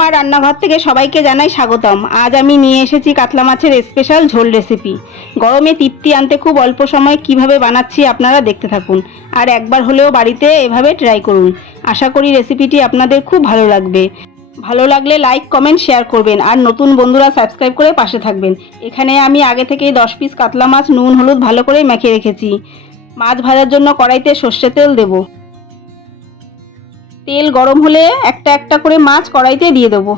আমার রান্নাঘর থেকে সবাইকে জানাই স্বাগতম। আজ আমি নিয়ে এসেছি কাতলা মাছের স্পেশাল ঝোল রেসিপি গরমে তৃপ্তি আনতে খুব অল্প সময় কীভাবে বানাচ্ছি আপনারা দেখতে থাকুন। আর একবার হলেও বাড়িতে এভাবে ট্রাই করুন। আশা করি রেসিপিটি আপনাদের খুব ভালো লাগবে। ভালো লাগলে লাইক কমেন্ট শেয়ার করবেন। আর নতুন বন্ধুরা সাবস্ক্রাইব করে পাশে থাকবেন। এখানে আমি আগে থেকেই দশ পিস কাতলা মাছ নুন, হলুদ ভালো করে মেখে রেখেছি। মাছ ভাজার জন্য কড়াইতে সর্ষে তেল দেবো। তেল গরম হলে একটা একটা করে মাছ কড়াইতে দিয়ে দেবো।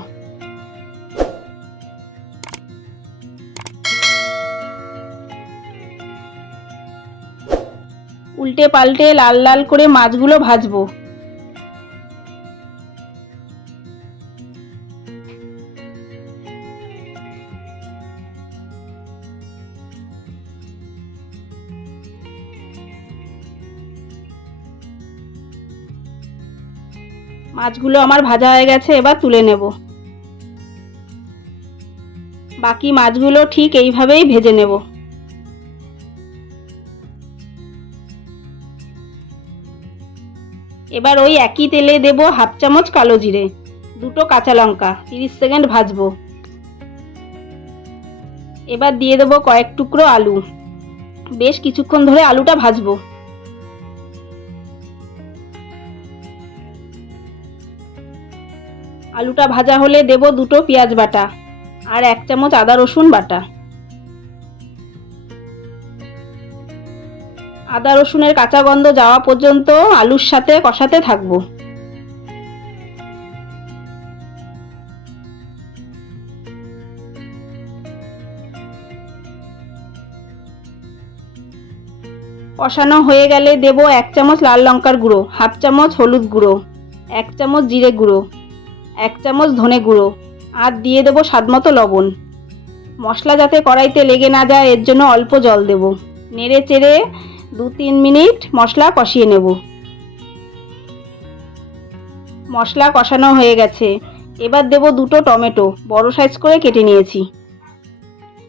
উল্টে পাল্টে লাল লাল করে মাছগুলো ভাজবো। মাছগুলো আমার ভাজা হয়ে গেছে, এবার তুলে নেব। বাকি মাছগুলো ঠিক এইভাবেই ভেজে নেব। এবার ওই একই তেলে দেব হাফ চামচ কালো জিরে, দুটো কাঁচা লঙ্কা, তিরিশ সেকেন্ড ভাজবো। এবার দিয়ে দেবো কয়েক টুকরো আলু। বেশ কিছুক্ষণ ধরে আলুটা ভাজবো। আলুটা ভাজা হলে দেব দুটো পেঁয়াজ বাটা আর এক চামচ আদা রসুন বাটা। আদা রসুনের কাঁচা গন্ধ যাওয়া পর্যন্ত আলুর সাথে কষাতে থাকব। কষানো হয়ে গেলে দেব এক চামচ লাল লঙ্কার গুঁড়ো, হাফ চামচ হলুদ গুঁড়ো, এক চামচ জিরে গুঁড়ো। এক চামচ ধনে গুঁড়ো, আর দিয়ে দেবো স্বাদমতো লবণ। মশলা যাতে কড়াইতে লেগে না যায়, এর জন্য অল্প জল দেব। নেড়ে চেড়ে দু তিন মিনিট মশলা কষিয়ে নেব। মশলা কষানো হয়ে গেছে। এবার দেব দুটো টমেটো, বড় সাইজ করে কেটে নিয়েছি।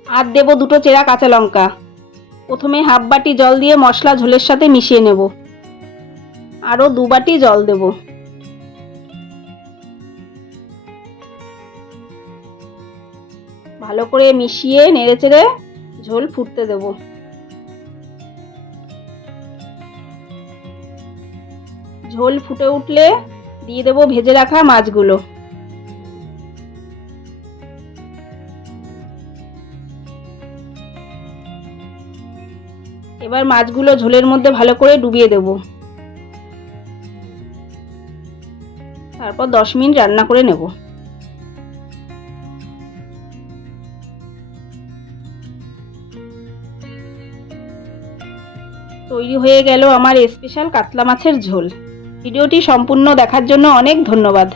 আর দেব দুটো চেরা কাঁচা লঙ্কা। প্রথমে হাফ বাটি জল দিয়ে মশলা ঝোলের সাথে মিশিয়ে নেব। আরও দু বাটি জল দেবো। ভালো করে মিশিয়ে নেড়েচেড়ে ঝোল ফুটতে দেব। ঝোল ফুটে উঠলে দিয়ে দেব ভেজে রাখা মাছগুলো। এবার মাছগুলো ঝোলের মধ্যে ভালো করে ডুবিয়ে দেব। তারপর দশ মিনিট রান্না করে নেব। তৈরি হয়ে গেল আমার স্পেশাল কাতলা মাছের ঝোল। ভিডিওটি সম্পূর্ণ দেখার জন্য অনেক ধন্যবাদ।